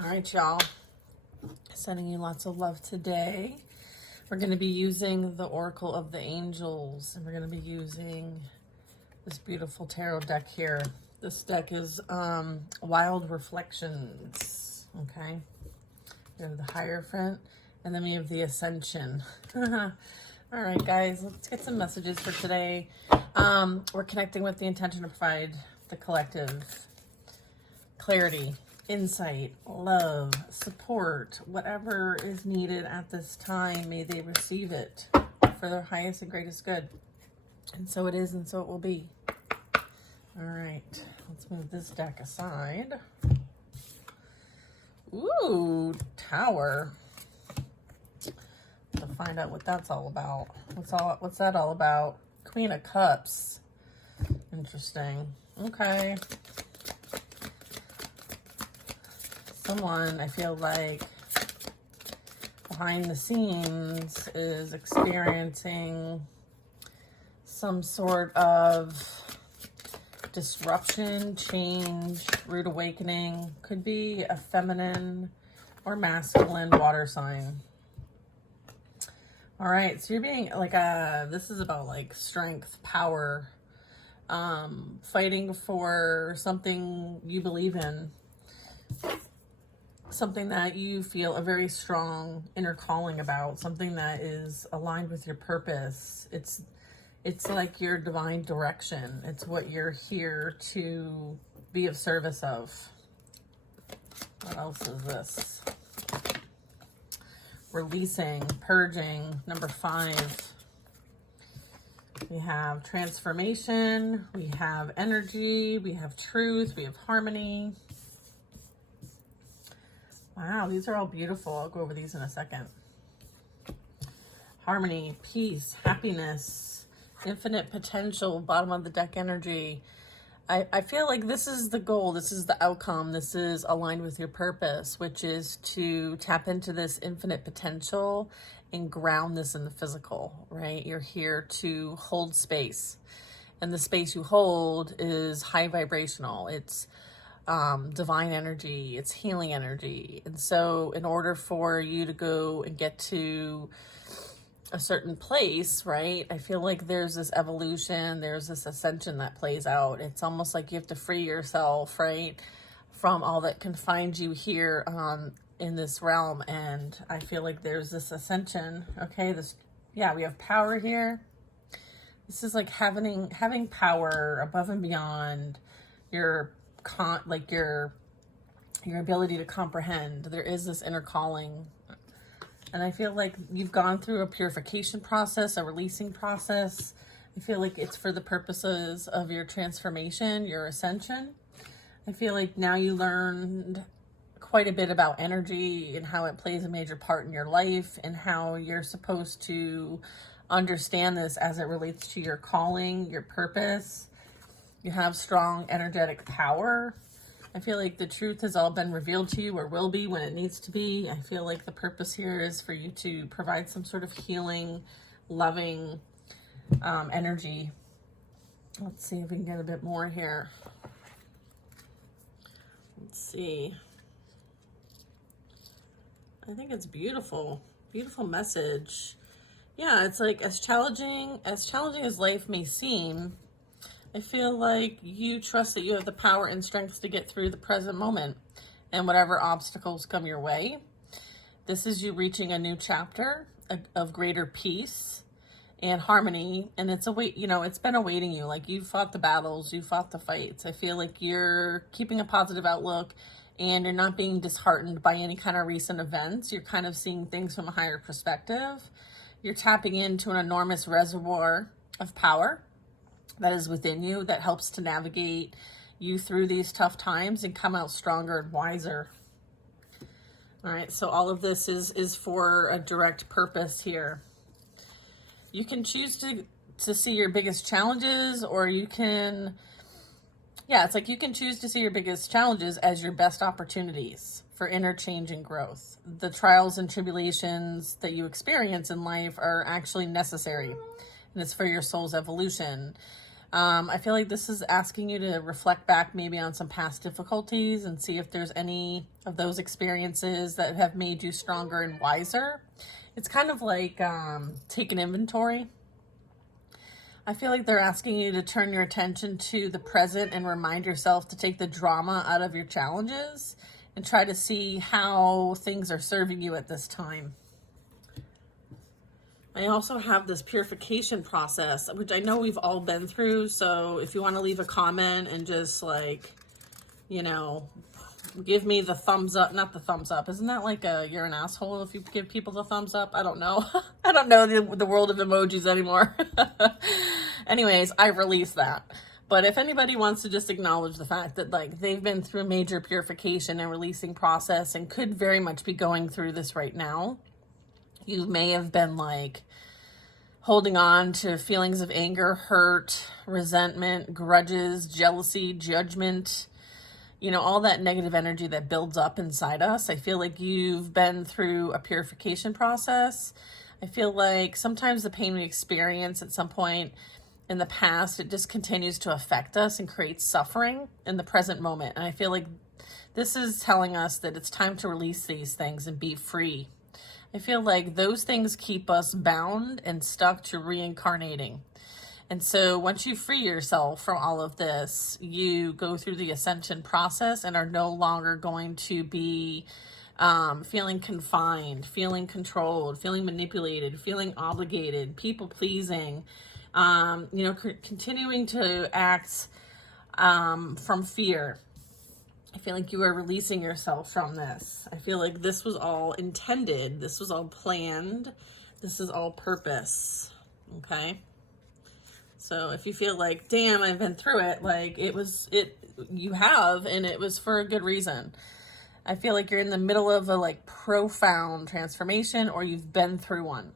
All right, y'all. Sending you lots of love today. We're going to be using the Oracle of the Angels, and we're going to be using this beautiful tarot deck here. This deck is Wild Reflections, okay? We have the Hierophant, and then we have the Ascension. All right, guys, let's get some messages for today. We're connecting with the intention to provide the collective clarity, insight, love, support, whatever is needed at this time. May they receive it for their highest and greatest good. And so it is, and so it will be. All right, let's move this deck aside. Ooh, Tower. To find out what that's all about. What's that all about? Queen of Cups. Interesting. Okay. Someone, I feel like, behind the scenes is experiencing some sort of disruption, change, rude awakening. Could be a feminine or masculine water sign. All right, so you're being like this is about like strength, power, fighting for something you believe in, something that you feel a very strong inner calling about, something that is aligned with your purpose. It's like your divine direction. It's what you're here to be of service of. What else is this? Releasing, purging, number 5. We have transformation, we have energy, we have truth, we have harmony. Wow, these are all beautiful. I'll go over these in a second. Harmony, peace, happiness, infinite potential, bottom of the deck energy. I feel like this is the goal. This is the outcome. This is aligned with your purpose, which is to tap into this infinite potential and ground this in the physical, right? You're here to hold space. And the space you hold is high vibrational. It's divine energy. It's healing energy. And so in order for you to go and get to a certain place, right? I feel like there's this evolution, there's this ascension that plays out. It's almost like you have to free yourself, right, from all that confines you here in this realm. And I feel like there's this ascension. Okay, we have power here. This is like having power above and beyond your your ability to comprehend. There is this inner calling. And I feel like you've gone through a purification process, a releasing process. I feel like it's for the purposes of your transformation, your ascension. I feel like now you learned quite a bit about energy and how it plays a major part in your life and how you're supposed to understand this as it relates to your calling, your purpose. You have strong energetic power. I feel like the truth has all been revealed to you, or will be when it needs to be. I feel like the purpose here is for you to provide some sort of healing, loving energy. Let's see if we can get a bit more here. Let's see. I think it's beautiful. Beautiful message. Yeah, it's like as challenging as life may seem, I feel like you trust that you have the power and strength to get through the present moment and whatever obstacles come your way. This is you reaching a new chapter of greater peace and harmony. And it's it's been awaiting you. Like you fought the battles, you fought the fights. I feel like you're keeping a positive outlook and you're not being disheartened by any kind of recent events. You're kind of seeing things from a higher perspective. You're tapping into an enormous reservoir of power that is within you that helps to navigate you through these tough times and come out stronger and wiser. All right, so all of this is for a direct purpose here. You can choose to see your biggest challenges, or you can, it's like you can choose to see your biggest challenges as your best opportunities for inner change and growth. The trials and tribulations that you experience in life are actually necessary, and it's for your soul's evolution. I feel like this is asking you to reflect back maybe on some past difficulties and see if there's any of those experiences that have made you stronger and wiser. It's kind of like take an inventory. I feel like they're asking you to turn your attention to the present and remind yourself to take the drama out of your challenges and try to see how things are serving you at this time. I also have this purification process, which I know we've all been through. So if you want to leave a comment and just like, you know, give me the thumbs up, not the thumbs up. Isn't that like you're an asshole if you give people the thumbs up? I don't know. I don't know the world of emojis anymore. Anyways, I released that. But if anybody wants to just acknowledge the fact that like they've been through a major purification and releasing process and could very much be going through this right now, you may have been like holding on to feelings of anger, hurt, resentment, grudges, jealousy, judgment, you know, all that negative energy that builds up inside us. I feel like you've been through a purification process. I feel like sometimes the pain we experience at some point in the past, it just continues to affect us and create suffering in the present moment. And I feel like this is telling us that it's time to release these things and be free. I feel like those things keep us bound and stuck to reincarnating. And so once you free yourself from all of this, you go through the ascension process and are no longer going to be feeling confined, feeling controlled, feeling manipulated, feeling obligated, people pleasing, you know, continuing to act from fear. I feel like you are releasing yourself from this. I feel like this was all intended. This was all planned. This is all purpose. Okay. So if you feel like, damn, I've been through it, like you have, and it was for a good reason. I feel like you're in the middle of a like profound transformation, or you've been through one.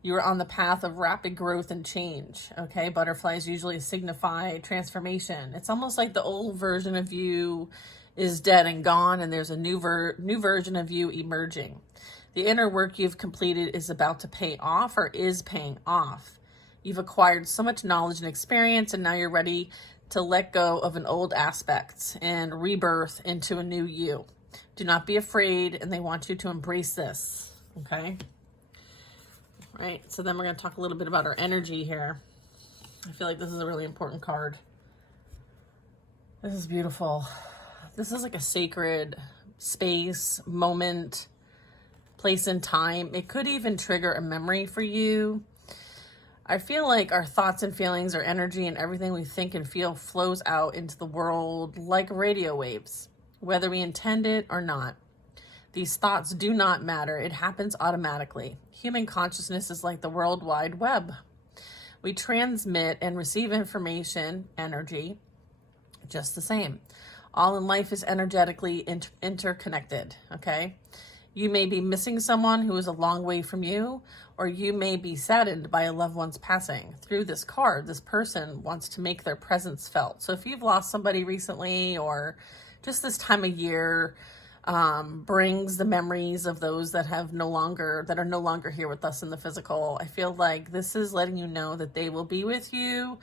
You're on the path of rapid growth and change. Okay. Butterflies usually signify transformation. It's almost like the old version of you is dead and gone, and there's a new version of you emerging. The inner work you've completed is about to pay off, or is paying off. You've acquired so much knowledge and experience, and now you're ready to let go of an old aspect and rebirth into a new you. Do not be afraid, and they want you to embrace this. Okay. All right. So then we're going to talk a little bit about our energy here. I feel like this is a really important card. This is beautiful. This is like a sacred space, moment, place and time. It could even trigger a memory for you. I feel like our thoughts and feelings, our energy, and everything we think and feel flows out into the world like radio waves, whether we intend it or not. These thoughts do not matter. It happens automatically. Human consciousness is like the World Wide Web. We transmit and receive information, energy, just the same. All in life is energetically interconnected, okay? You may be missing someone who is a long way from you, or you may be saddened by a loved one's passing. Through this card, this person wants to make their presence felt. So if you've lost somebody recently, or just this time of year brings the memories of those that are no longer here with us in the physical, I feel like this is letting you know that they will be with you.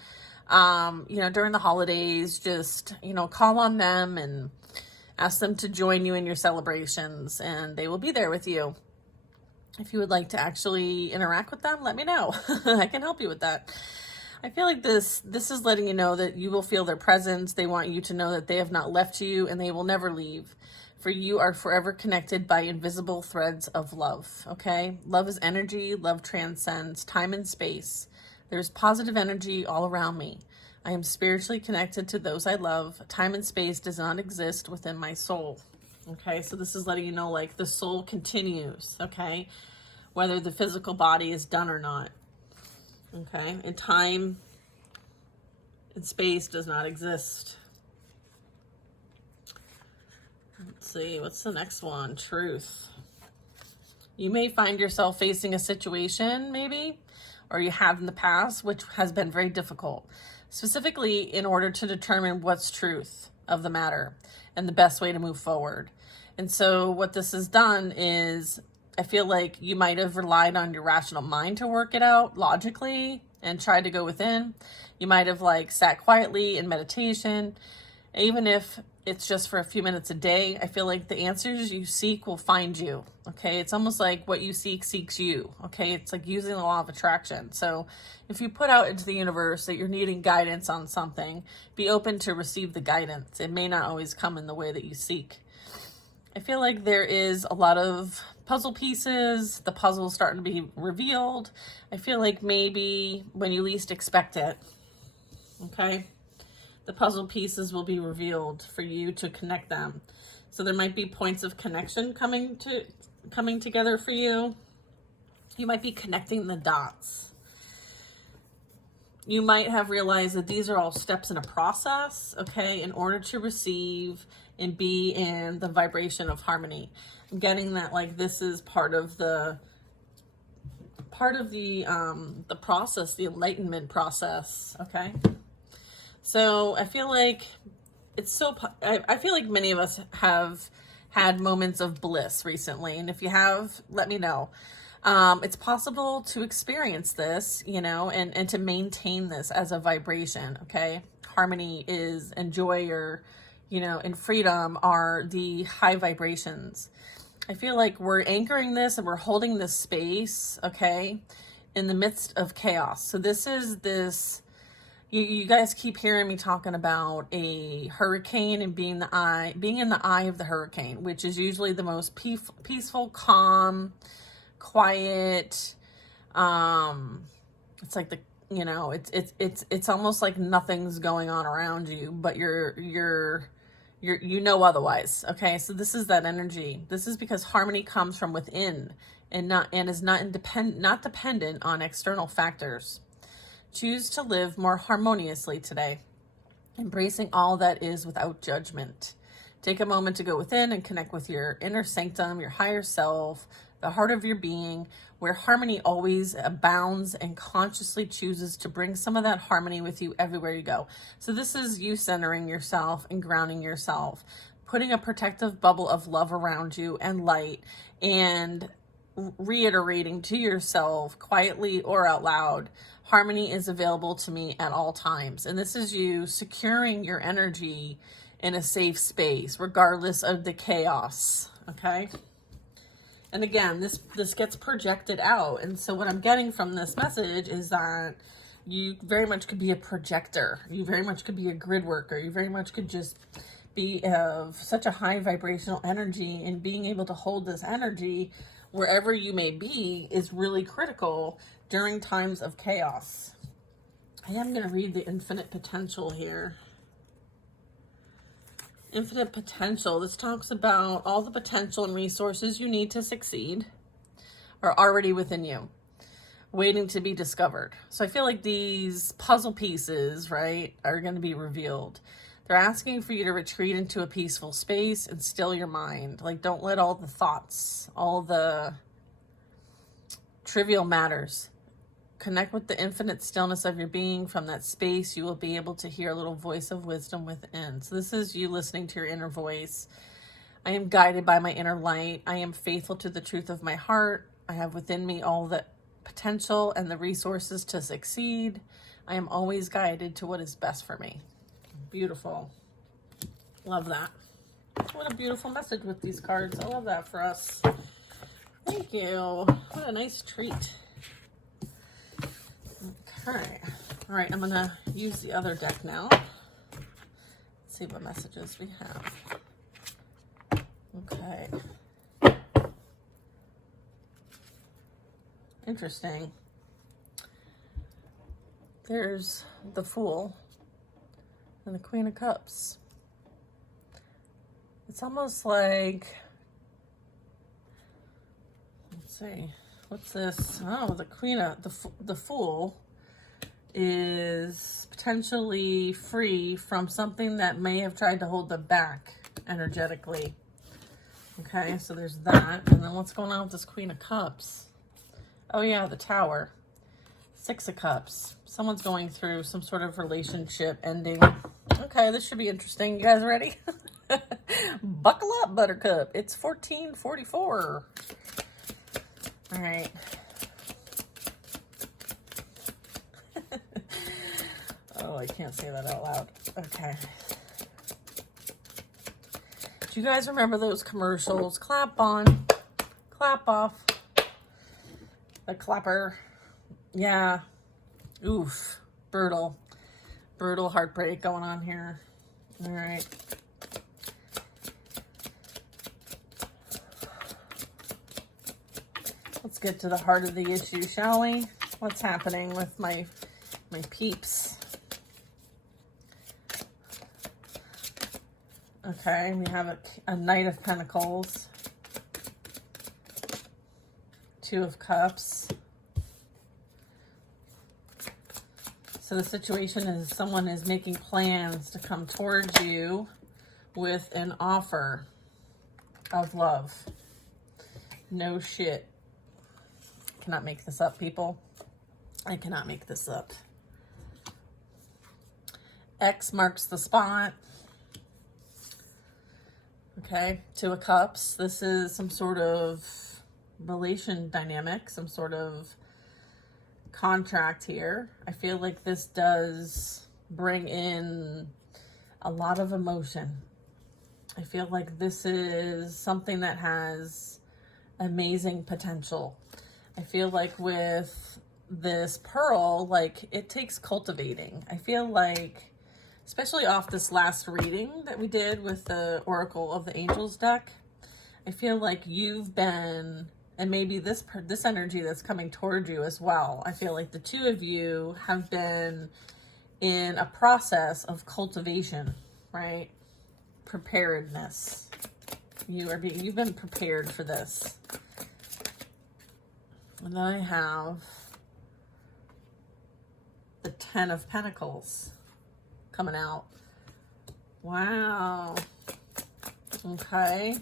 You know, during the holidays, just, you know, call on them and ask them to join you in your celebrations, and they will be there with you. If you would like to actually interact with them, let me know. I can help you with that. I feel like this is letting you know that you will feel their presence. They want you to know that they have not left you, and they will never leave. For you are forever connected by invisible threads of love, okay? Love is energy. Love transcends time and space. There's positive energy all around me. I am spiritually connected to those I love. Time and space does not exist within my soul. Okay, so this is letting you know, like, the soul continues, okay? Whether the physical body is done or not. Okay, and time and space does not exist. Let's see, what's the next one? Truth. You may find yourself facing a situation, maybe, or you have in the past, which has been very difficult, specifically in order to determine what's truth of the matter and the best way to move forward. And so what this has done is, I feel like you might have relied on your rational mind to work it out logically, and tried to go within. You might have like sat quietly in meditation. Even if it's just for a few minutes a day, I feel like the answers you seek will find you. Okay. It's almost like what you seek seeks you. Okay. It's like using the law of attraction. So if you put out into the universe that you're needing guidance on something, be open to receive the guidance. It may not always come in the way that you seek. I feel like there is a lot of puzzle pieces. The puzzle is starting to be revealed. I feel like maybe when you least expect it, okay, the puzzle pieces will be revealed for you to connect them. So there might be points of connection coming together for you. You might be connecting the dots. You might have realized that these are all steps in a process, okay, in order to receive and be in the vibration of harmony. I'm getting that like this is part of the process, the enlightenment process, okay? So I feel like I feel like many of us have had moments of bliss recently. And if you have, let me know. It's possible to experience this, you know, and to maintain this as a vibration. Okay. Harmony and joy and freedom are the high vibrations. I feel like we're anchoring this and we're holding this space. Okay. In the midst of chaos. So you guys keep hearing me talking about a hurricane and being in the eye of the hurricane, which is usually the most peaceful, calm, quiet. It's like it's almost like nothing's going on around you, but you're otherwise. Okay, so this is that energy. This is because harmony comes from within and is not dependent on external factors. Choose to live more harmoniously today, embracing all that is without judgment. Take a moment to go within and connect with your inner sanctum, your higher self, the heart of your being, where harmony always abounds, and consciously chooses to bring some of that harmony with you everywhere you go. So this is you centering yourself and grounding yourself, putting a protective bubble of love around you and light, and reiterating to yourself quietly or out loud, harmony is available to me at all times. And this is you securing your energy in a safe space, regardless of the chaos. Okay. And again, this gets projected out. And so what I'm getting from this message is that you very much could be a projector. You very much could be a grid worker. You very much could just be of such a high vibrational energy, and being able to hold this energy wherever you may be is really critical during times of chaos. I am going to read the infinite potential here. Infinite potential. This talks about all the potential and resources you need to succeed are already within you, waiting to be discovered. So I feel like these puzzle pieces, right, are going to be revealed. They're asking for you to retreat into a peaceful space and still your mind. Like, don't let all the thoughts, all the trivial matters. Connect with the infinite stillness of your being. From that space, you will be able to hear a little voice of wisdom within. So this is you listening to your inner voice. I am guided by my inner light. I am faithful to the truth of my heart. I have within me all the potential and the resources to succeed. I am always guided to what is best for me. Beautiful. Love that. What a beautiful message with these cards. I love that for us. Thank you. What a nice treat. Okay. All right, I'm going to use the other deck now. Let's see what messages we have. Okay. Interesting. There's the Fool and the Queen of Cups. It's almost like, let's see, what's this? Oh, the Fool is potentially free from something that may have tried to hold them back energetically. Okay, so there's that. And then what's going on with this Queen of Cups? Oh yeah, the Tower. Six of Cups. Someone's going through some sort of relationship ending. Okay, this should be interesting. You guys ready? Buckle up, Buttercup. It's 1444. All right. Oh, I can't say that out loud. Okay. Do you guys remember those commercials? Clap on, clap off. The clapper. Yeah. Oof. Brutal. Brutal heartbreak going on here. All right. Let's get to the heart of the issue, shall we? What's happening with my peeps? Okay, we have a Knight of Pentacles, Two of Cups. So the situation is someone is making plans to come towards you with an offer of love. No shit. Cannot make this up, people. I cannot make this up. X marks the spot. Okay, Two of Cups. This is some sort of relation dynamic, some sort of contract here. I feel like this does bring in a lot of emotion. I feel like this is something that has amazing potential. I feel like with this pearl, like it takes cultivating. I feel like, especially off this last reading that we did with the Oracle of the Angels deck, I feel like you've been, and maybe this energy that's coming toward you as well, I feel like the two of you have been in a process of cultivation, right? Preparedness. You've been prepared for this. And then I have the Ten of Pentacles coming out. Wow. Okay.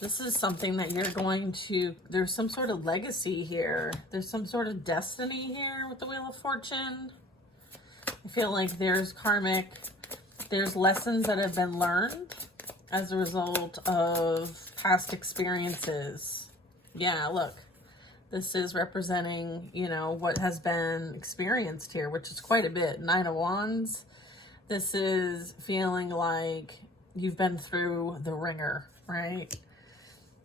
This is something that you're going to, there's some sort of legacy here. There's some sort of destiny here with the Wheel of Fortune. I feel like there's karmic, there's lessons that have been learned as a result of past experiences. Yeah, look, this is representing, you know, what has been experienced here, which is quite a bit. Nine of Wands. This is feeling like you've been through the ringer, right?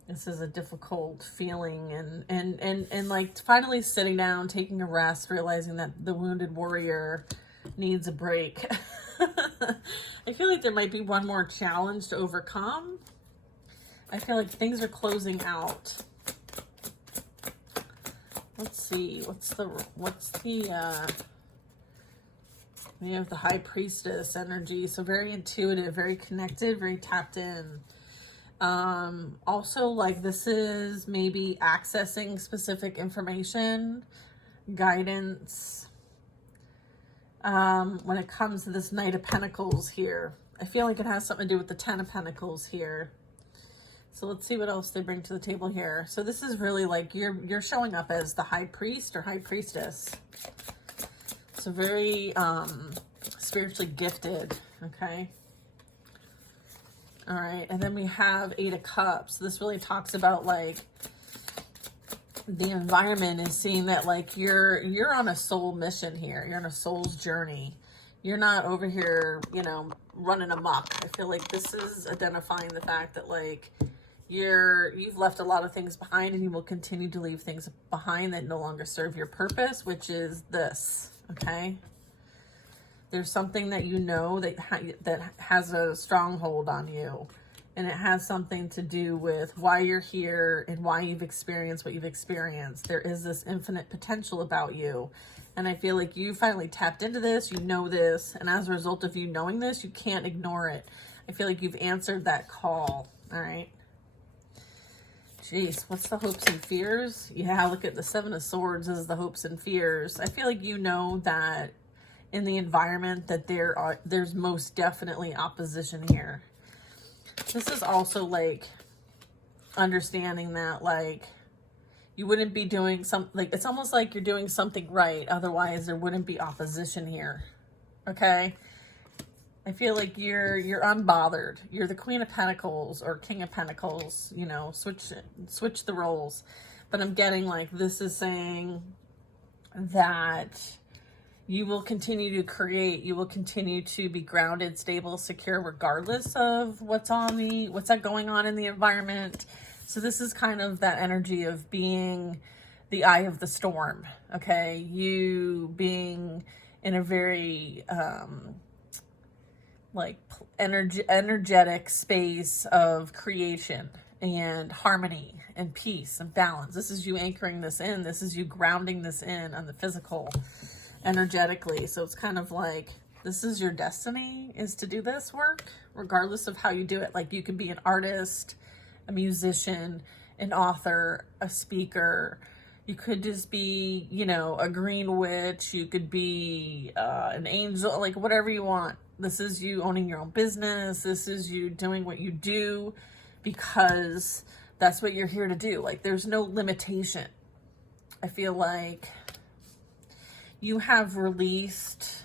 This is a difficult feeling, and like finally sitting down, taking a rest, realizing that the wounded warrior needs a break. I feel like there might be one more challenge to overcome. I feel like things are closing out. Let's see, we have the High Priestess energy, so very intuitive, very connected, very tapped in. Also, like, this is maybe accessing specific information, guidance. When it comes to this Knight of Pentacles here, I feel like it has something to do with the Ten of Pentacles here. So let's see what else they bring to the table here. So this is really like you're showing up as the High Priest or High Priestess. So very spiritually gifted, okay? All right, and then we have Eight of Cups. This really talks about like the environment is seeing that like you're on a soul mission here. You're on a soul's journey. You're not over here, you know, running amok. I feel like this is identifying the fact that like you've left a lot of things behind, and you will continue to leave things behind that no longer serve your purpose, which is this, okay? There's something that you know that has a stronghold on you, and it has something to do with why you're here and why you've experienced what you've experienced. There is this infinite potential about you, and I feel like you finally tapped into this, you know this, and as a result of you knowing this, you can't ignore it. I feel like you've answered that call, all right? Jeez, what's the hopes and fears? Yeah, look at the Seven of Swords as the hopes and fears. I feel like you know that in the environment that there's most definitely opposition here. This is also like understanding that like you wouldn't be doing like it's almost like you're doing something right, otherwise there wouldn't be opposition here. Okay? I feel like you're unbothered. You're the Queen of Pentacles or King of Pentacles, you know, switch the roles. But I'm getting like this is saying that you will continue to create, you will continue to be grounded, stable, secure, regardless of what's going on in the environment. So this is kind of that energy of being the eye of the storm, okay? You being in a very energetic space of creation and harmony and peace and balance. This is you anchoring this in. This is you grounding this in on the physical, energetically. So it's kind of like, this is your destiny, is to do this work, regardless of how you do it. Like, you could be an artist, a musician, an author, a speaker. You could just be, you know, a green witch. You could be an angel, like whatever you want. This is you owning your own business. This is you doing what you do because that's what you're here to do. Like, there's no limitation. I feel like you have released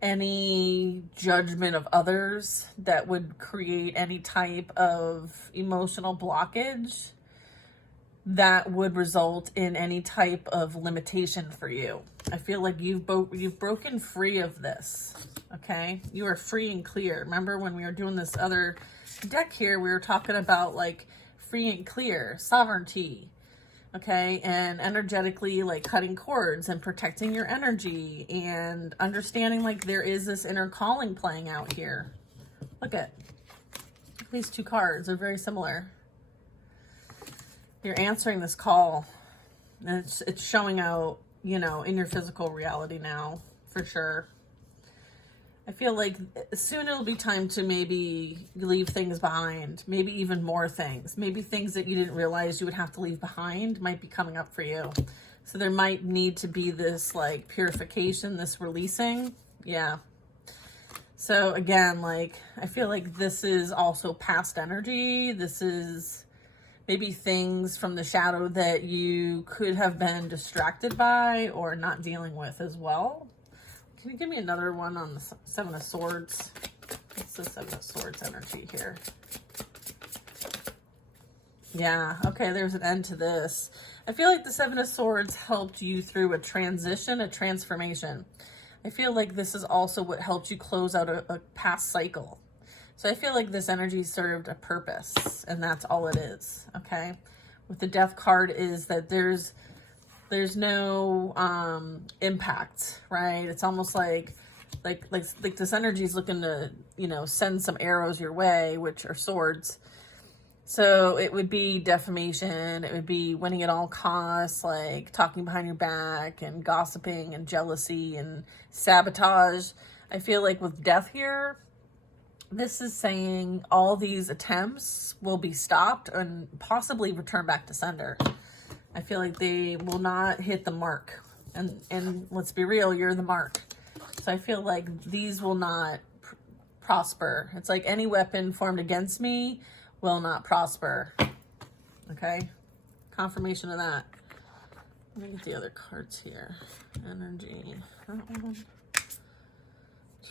any judgment of others that would create any type of emotional blockage that would result in any type of limitation for you. I feel like you've broken free of this, okay? You are free and clear. Remember when we were doing this other deck here, we were talking about like free and clear, sovereignty, okay? And energetically, like cutting cords and protecting your energy and understanding like there is this inner calling playing out here. Look at these two cards, are very similar. You're answering this call, and it's showing out, you know, in your physical reality now, for sure. I feel like soon it'll be time to maybe leave things behind, maybe even more things. Maybe things that you didn't realize you would have to leave behind might be coming up for you. So there might need to be this like purification, this releasing. Yeah. So again, like, I feel like this is also past energy. This is maybe things from the shadow that you could have been distracted by or not dealing with as well. Can you give me another one on the Seven of Swords? What's the Seven of Swords energy here? Yeah, okay, there's an end to this. I feel like the Seven of Swords helped you through a transition, a transformation. I feel like this is also what helped you close out a past cycle. So I feel like this energy served a purpose, and that's all it is, okay? With the Death card is that there's no impact, right? It's almost like this energy is looking to, you know, send some arrows your way, which are swords. So it would be defamation, it would be winning at all costs, like talking behind your back and gossiping and jealousy and sabotage. I feel like with Death here, this is saying all these attempts will be stopped and possibly returned back to sender. I feel like they will not hit the mark. And let's be real, you're the mark. So I feel like these will not prosper. It's like any weapon formed against me will not prosper. Okay? Confirmation of that. Let me get the other cards here. Energy. That one.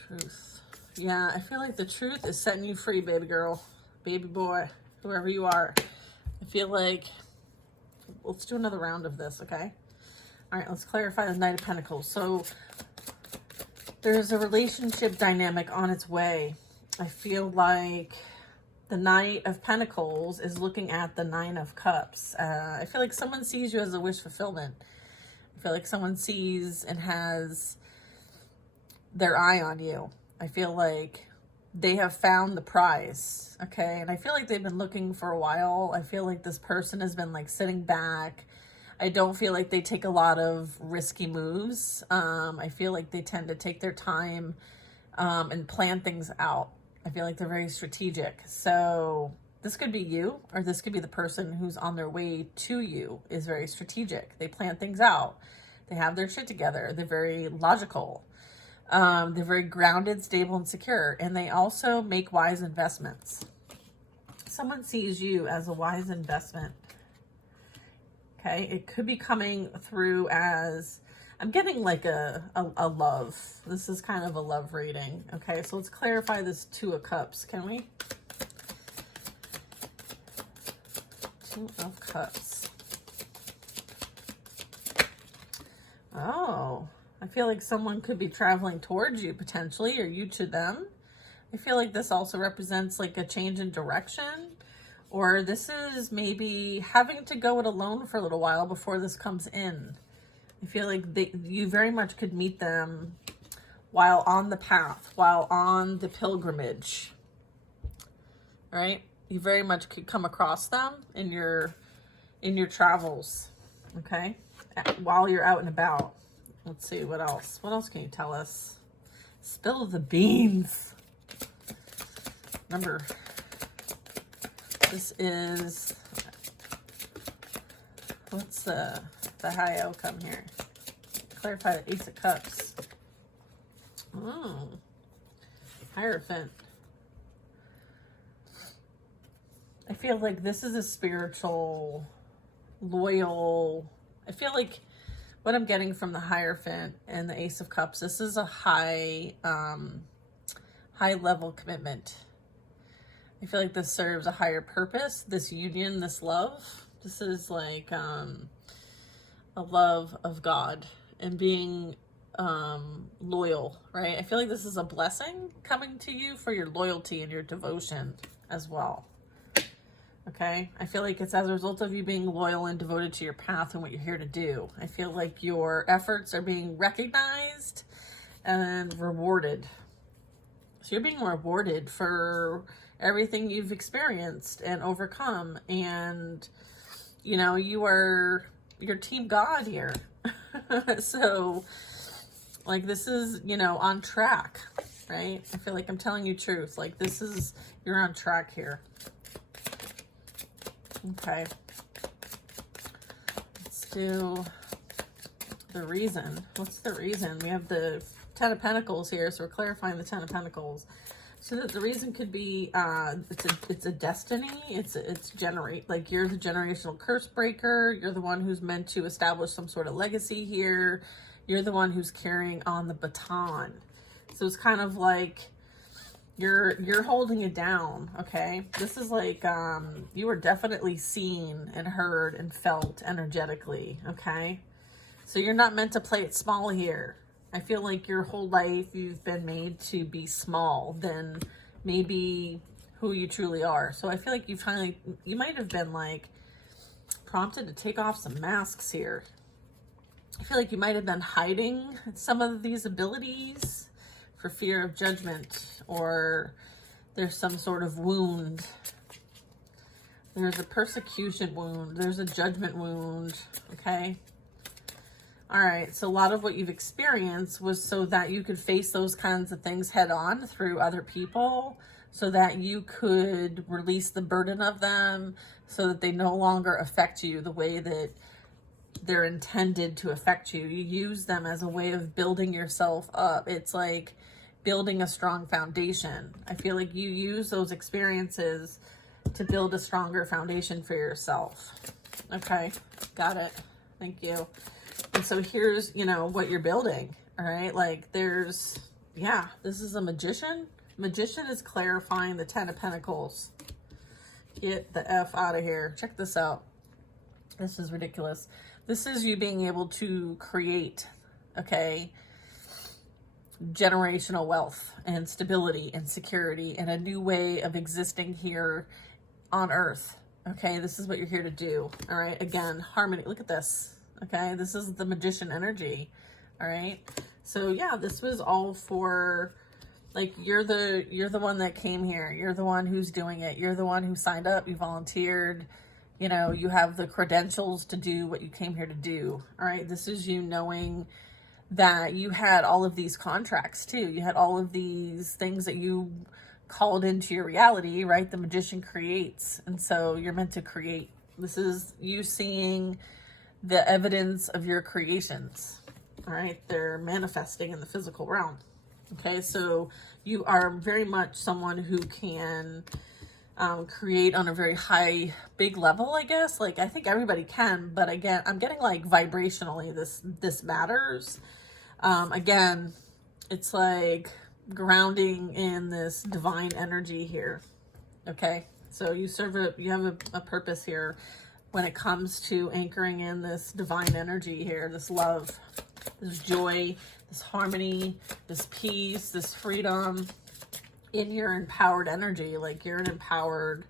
Truth. Yeah, I feel like the truth is setting you free, baby girl, baby boy, whoever you are. I feel like, let's do another round of this, okay? All right, let's clarify the Knight of Pentacles. So there's a relationship dynamic on its way. I feel like the Knight of Pentacles is looking at the Nine of Cups. I feel like someone sees you as a wish fulfillment. I feel like someone sees and has their eye on you. I feel like they have found the prize, okay? And I feel like they've been looking for a while. I feel like this person has been like sitting back. I don't feel like they take a lot of risky moves. I feel like they tend to take their time and plan things out. I feel like they're very strategic. So this could be you, or this could be the person who's on their way to you is very strategic. They plan things out. They have their shit together. They're very logical. They're very grounded, stable, and secure. And they also make wise investments. Someone sees you as a wise investment. Okay, it could be coming through as, I'm getting like a love. This is kind of a love reading. Okay, so let's clarify this Two of Cups, can we? Two of Cups. Oh, I feel like someone could be traveling towards you potentially, or you to them. I feel like this also represents like a change in direction, or this is maybe having to go it alone for a little while before this comes in. I feel like you very much could meet them while on the path, while on the pilgrimage, right? You very much could come across them in your travels, okay? While you're out and about. Let's see, what else? What else can you tell us? Spill the beans. Remember, this is, what's the high outcome here? Clarify the Ace of Cups. Oh, Hierophant. I feel like this is a spiritual, loyal, I feel like what I'm getting from the Hierophant and the Ace of Cups, this is a high level commitment. I feel like this serves a higher purpose, this union, this love. This is like a love of God and being loyal, right? I feel like this is a blessing coming to you for your loyalty and your devotion as well. Okay, I feel like it's as a result of you being loyal and devoted to your path and what you're here to do. I feel like your efforts are being recognized and rewarded. So you're being rewarded for everything you've experienced and overcome. And, you know, you're Team God here. So, like, this is, you know, on track, right? I feel like I'm telling you truth. Like, you're on track here. Okay, let's do the reason. What's the reason? We have the Ten of Pentacles here, so we're clarifying the Ten of Pentacles. So that the reason could be it's a destiny. It's like you're the generational curse breaker. You're the one who's meant to establish some sort of legacy here. You're the one who's carrying on the baton. So it's kind of like you're holding it down, okay? This is like you were definitely seen and heard and felt energetically, okay? So you're not meant to play it small here. I feel like your whole life you've been made to be small than maybe who you truly are. So I feel like you might have been like prompted to take off some masks here. I feel like you might have been hiding some of these abilities for fear of judgment, or there's some sort of wound. There's a persecution wound. There's a judgment wound, okay? All right, so a lot of what you've experienced was so that you could face those kinds of things head on through other people, so that you could release the burden of them, so that they no longer affect you the way that they're intended to affect you. You use them as a way of building yourself up. It's like building a strong foundation. I feel like you use those experiences to build a stronger foundation for yourself. Okay, got it. Thank you. And so here's, you know, what you're building. All right, like this is a magician. Magician is clarifying the Ten of Pentacles. Get the F out of here. Check this out. This is ridiculous. This is you being able to create, okay, generational wealth and stability and security and a new way of existing here on earth. Okay, this is what you're here to do. All right, again, harmony. Look at this. Okay, this is the magician energy. All right, so yeah, this was all for, like, you're the one that came here. You're the one who's doing it. You're the one who signed up. You volunteered. You know, you have the credentials to do what you came here to do. All right, this is you knowing that you had all of these contracts too. You had all of these things that you called into your reality, right? The magician creates, and so you're meant to create. This is you seeing the evidence of your creations. All right, they're manifesting in the physical realm. Okay, so you are very much someone who can create on a very high, big level, I guess. Like, I think everybody can, but again, I'm getting like vibrationally, this matters. Again, it's like grounding in this divine energy here. Okay, so you have a purpose here when it comes to anchoring in this divine energy here, this love. this joy, this harmony, this peace, this freedom in your empowered energy. Like you're an empowered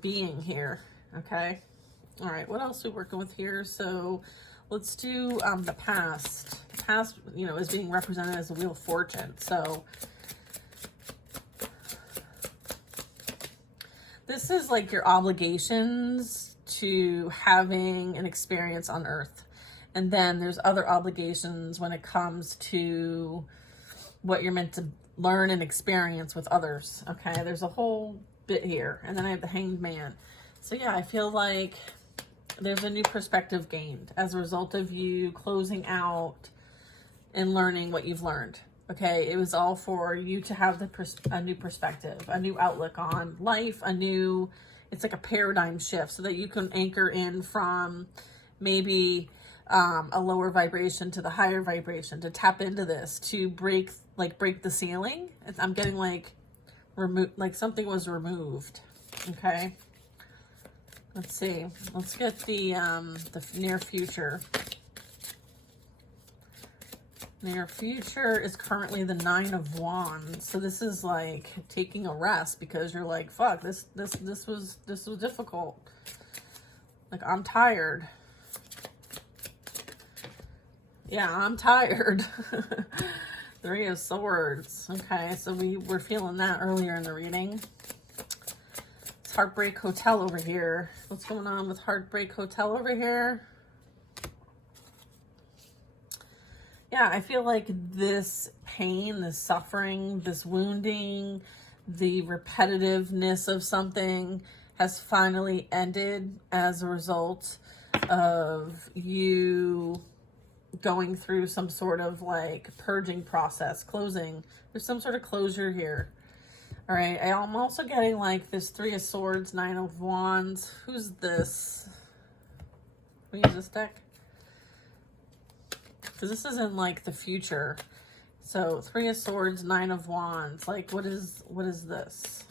being here. Okay. All right. What else are we working with here? So let's do the past. The past, you know, is being represented as a Wheel of Fortune. So this is like your obligations to having an experience on Earth. And then there's other obligations when it comes to what you're meant to learn and experience with others. Okay, there's a whole bit here. And then I have the Hanged Man. So yeah, I feel like there's a new perspective gained as a result of you closing out and learning what you've learned. Okay, it was all for you to have a new perspective, a new outlook on life, it's like a paradigm shift so that you can anchor in from maybe a lower vibration to the higher vibration, to tap into this, to break the ceiling. I'm getting like something was removed. Okay. Let's see. Let's get the near future. Near future is currently the 9 of Wands. So this is like taking a rest because you're like, fuck, this was difficult. Like, I'm tired. Yeah, I'm tired. 3 of Swords. Okay, so we were feeling that earlier in the reading. It's Heartbreak Hotel over here. What's going on with Heartbreak Hotel over here? Yeah, I feel like this pain, this suffering, this wounding, the repetitiveness of something has finally ended as a result of you going through some sort of like purging process, closing. There's some sort of closure here. All right, I'm also getting like this 3 of Swords, 9 of Wands. Who's this? Can we use this deck? Because this is in like the future. So 3 of Swords, 9 of Wands. Like, what is this?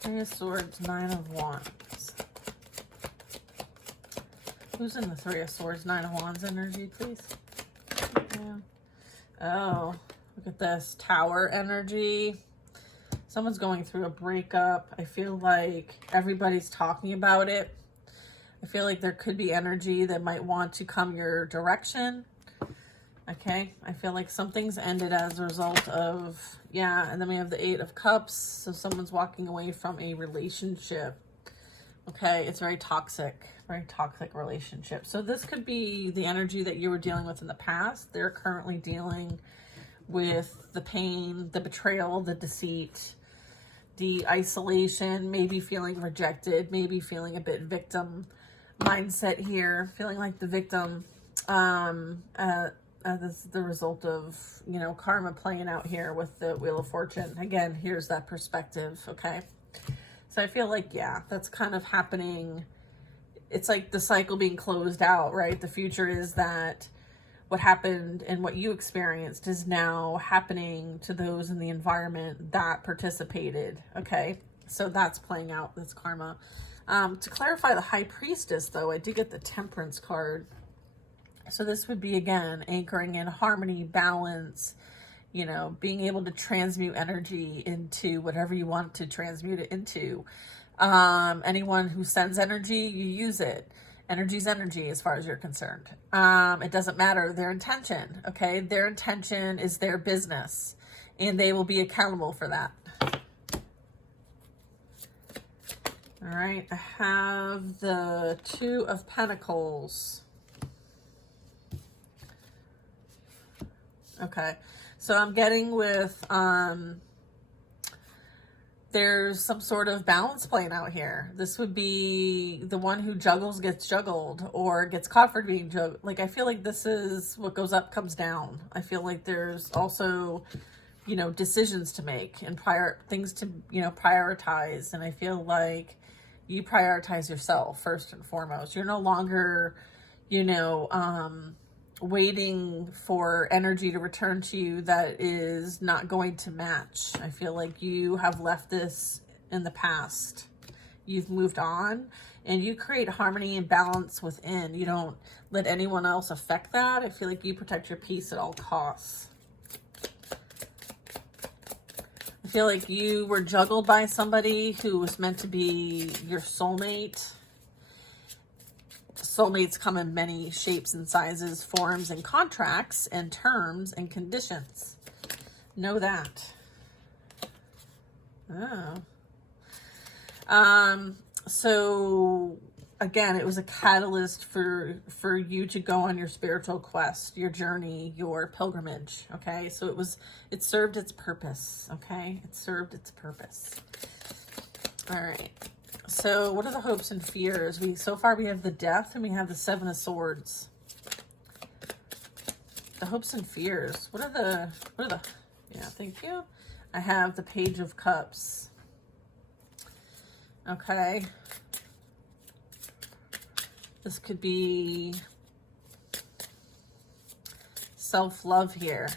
3 of Swords, 9 of Wands. Who's in the 3 of Swords, 9 of Wands energy, please? Yeah. Oh, look at this. Tower energy. Someone's going through a breakup. I feel like everybody's talking about it. I feel like there could be energy that might want to come your direction. Okay. I feel like something's ended as a result of, yeah. And then we have the 8 of Cups. So someone's walking away from a relationship. Okay. It's very toxic relationship. So this could be the energy that you were dealing with in the past. They're currently dealing with the pain, the betrayal, the deceit, the isolation, maybe feeling rejected, maybe feeling a bit victim mindset here, feeling like the victim as the result of, you know, karma playing out here with the Wheel of Fortune. Again, here's that perspective. Okay. So I feel like, yeah, that's kind of happening. It's like the cycle being closed out, right? The future is that what happened and what you experienced is now happening to those in the environment that participated. Okay. So that's playing out. That's karma. To clarify the High Priestess, though, I did get the Temperance card. So this would be, again, anchoring in harmony, balance, you know, being able to transmute energy into whatever you want to transmute it into. Anyone who sends energy, you use it. Energy's energy as far as you're concerned. It doesn't matter their intention, okay? Their intention is their business, and they will be accountable for that. All right, I have the 2 of Pentacles. Okay, so I'm getting with, there's some sort of balance playing out here. This would be the one who juggles gets juggled or gets caught for being juggled. Like, I feel like this is what goes up comes down. I feel like there's also, you know, decisions to make and things to, you know, prioritize. And I feel like you prioritize yourself first and foremost. You're no longer, you know, waiting for energy to return to you that is not going to match. I feel like you have left this in the past you've moved on, and you create harmony and balance within. You don't let anyone else affect that. I feel like you protect your peace at all costs. I feel like you were juggled by somebody who was meant to be your soulmate. Soulmates come in many shapes and sizes, forms and contracts and terms and conditions. Know that. Oh. So again, it was a catalyst for you to go on your spiritual quest, your journey, your pilgrimage. Okay. So it served its purpose. Okay. It served its purpose. All right. So what are the hopes and fears? So far we have the Death and we have the Seven of Swords. The hopes and fears. What are the, yeah, thank you. I have the Page of Cups. Okay. This could be self-love here.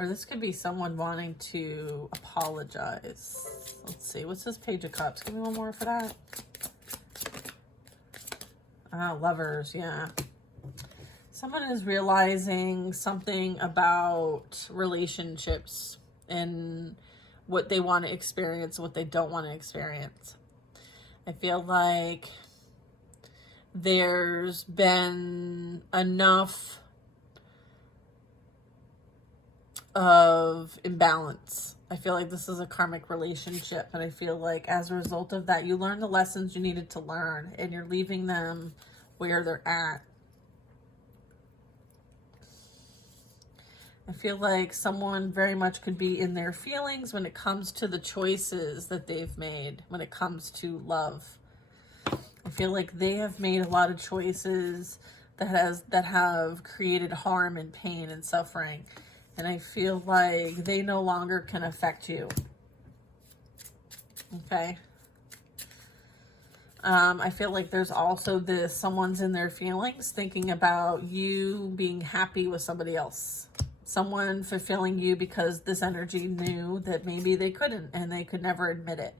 Or this could be someone wanting to apologize. Let's see. What's this Page of Cups? Give me one more for that. Lovers. Yeah. Someone is realizing something about relationships and what they want to experience, what they don't want to experience. I feel like there's been enough of imbalance. I feel like this is a karmic relationship, and I feel like as a result of that, you learned the lessons you needed to learn, and you're leaving them where they're at. I feel like someone very much could be in their feelings when it comes to the choices that they've made, when it comes to love. I feel like they have made a lot of choices that have created harm and pain and suffering. And I feel like they no longer can affect you. Okay. I feel like there's also this, someone's in their feelings thinking about you being happy with somebody else. Someone fulfilling you because this energy knew that maybe they couldn't and they could never admit it.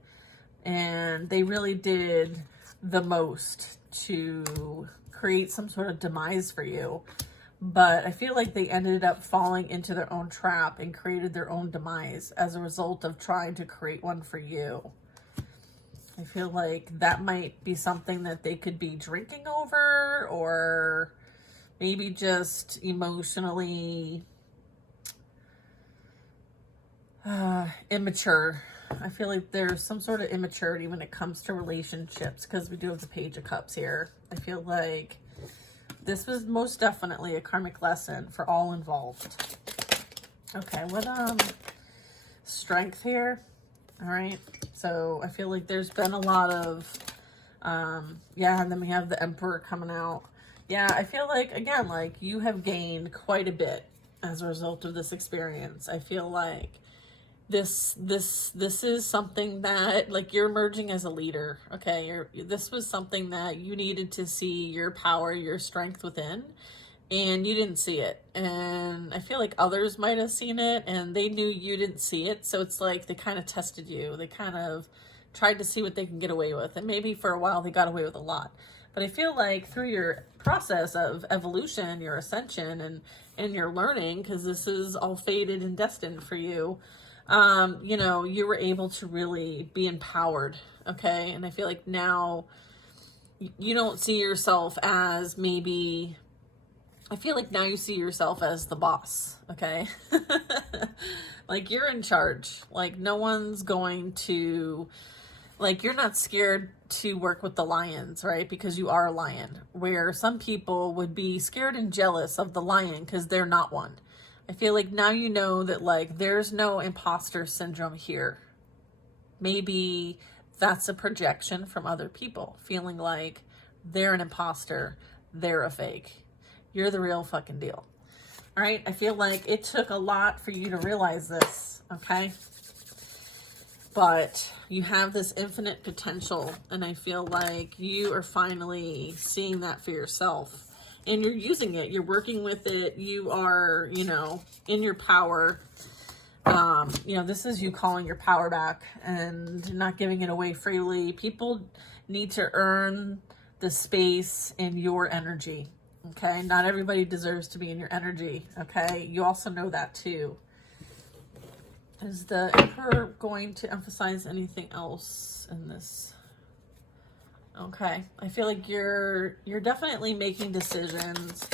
And they really did the most to create some sort of demise for you. But I feel like they ended up falling into their own trap and created their own demise as a result of trying to create one for you. I feel like that might be something that they could be drinking over, or maybe just emotionally immature. I feel like there's some sort of immaturity when it comes to relationships, because we do have the Page of Cups here. I feel like this was most definitely a karmic lesson for all involved. Okay, what strength here. All right, so I feel like there's been a lot of yeah, and then we have the Emperor coming out. Yeah, I feel like, again, like you have gained quite a bit as a result of this experience. I feel like this is something that, like, you're emerging as a leader. Okay, this was something that you needed to see your power, your strength within, and you didn't see it. And I feel like others might have seen it and they knew you didn't see it, so it's like they kind of tested you. They kind of tried to see what they can get away with, and maybe for a while they got away with a lot. But I feel like through your process of evolution, your ascension, and your learning, because this is all fated and destined for you, you know, you were able to really be empowered. Okay. And I feel like now you don't see yourself as maybe, I feel like now you see yourself as the boss. Okay. Like you're in charge. Like no one's going to, like, you're not scared to work with the lions, right? Because you are a lion, where some people would be scared and jealous of the lion because they're not one. I feel like now you know that, like, there's no imposter syndrome here. Maybe that's a projection from other people, feeling like they're an imposter, they're a fake. You're the real fucking deal. All right? I feel like it took a lot for you to realize this, okay? But you have this infinite potential, and I feel like you are finally seeing that for yourself. And you're using it. You're working with it. You are, you know, in your power. You know, this is you calling your power back and not giving it away freely. People need to earn the space in your energy. Okay. Not everybody deserves to be in your energy. Okay. You also know that too. Is the Emperor going to emphasize anything else in this? Okay. I feel like you're definitely making decisions.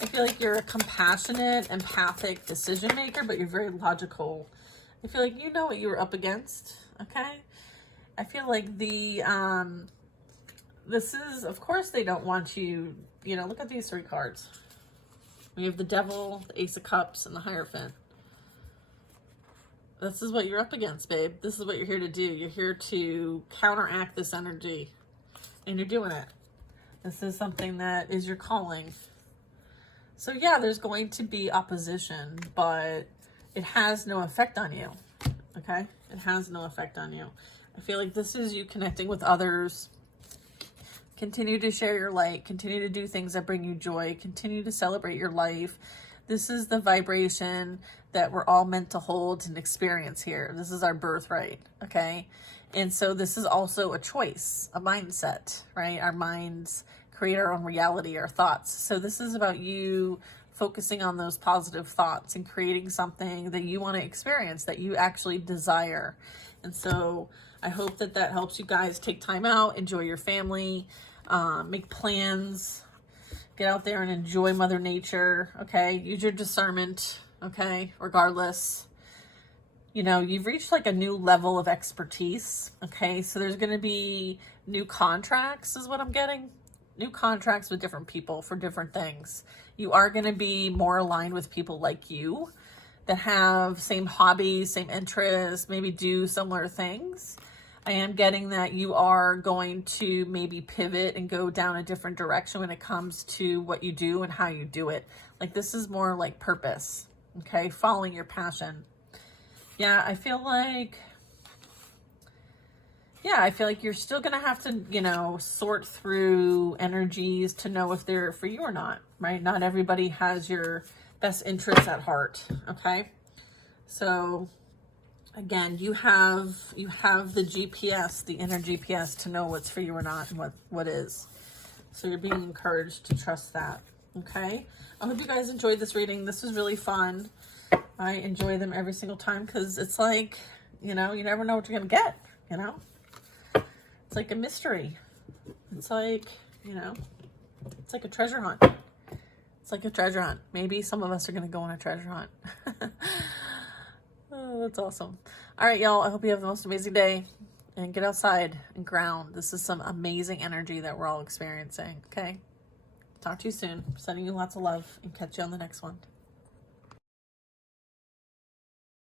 I feel like you're a compassionate, empathic decision maker, but you're very logical. I feel like you know what you were up against. Okay. I feel like this is, of course, they don't want you, you know, look at these 3 cards. We have the Devil, the Ace of Cups, and the Hierophant. This is what you're up against, babe. This is what you're here to do. You're here to counteract this energy, and you're doing it. This is something that is your calling. So yeah, there's going to be opposition, but it has no effect on you. Okay? It has no effect on you. I feel like this is you connecting with others. Continue to share your light. Continue to do things that bring you joy. Continue to celebrate your life. This is the vibration that we're all meant to hold and experience here. This is our birthright, okay? And so this is also a choice, a mindset, right? Our minds create our own reality, our thoughts. So this is about you focusing on those positive thoughts and creating something that you want to experience, that you actually desire. And so I hope that that helps you guys take time out, enjoy your family, make plans, get out there and enjoy Mother Nature, okay? Use your discernment, okay? Regardless, you know, you've reached like a new level of expertise, okay? So there's going to be new contracts is what I'm getting. New contracts with different people for different things. You are going to be more aligned with people like you that have same hobbies, same interests, maybe do similar things. I am getting that you are going to maybe pivot and go down a different direction when it comes to what you do and how you do it. Like this is more like purpose, okay? Following your passion. Yeah, I feel like you're still going to have to, you know, sort through energies to know if they're for you or not, right? Not everybody has your best interests at heart, okay? So again, you have the GPS, the inner GPS to know what's for you or not and what is. So you're being encouraged to trust that, okay? I hope you guys enjoyed this reading. This was really fun. I enjoy them every single time because it's like, you know, you never know what you're going to get, you know? It's like a mystery. It's like, you know, it's like a treasure hunt. It's like a treasure hunt. Maybe some of us are going to go on a treasure hunt. Oh, that's awesome. All right, y'all. I hope you have the most amazing day and get outside and ground. This is some amazing energy that we're all experiencing. Okay. Talk to you soon. Sending you lots of love and catch you on the next one.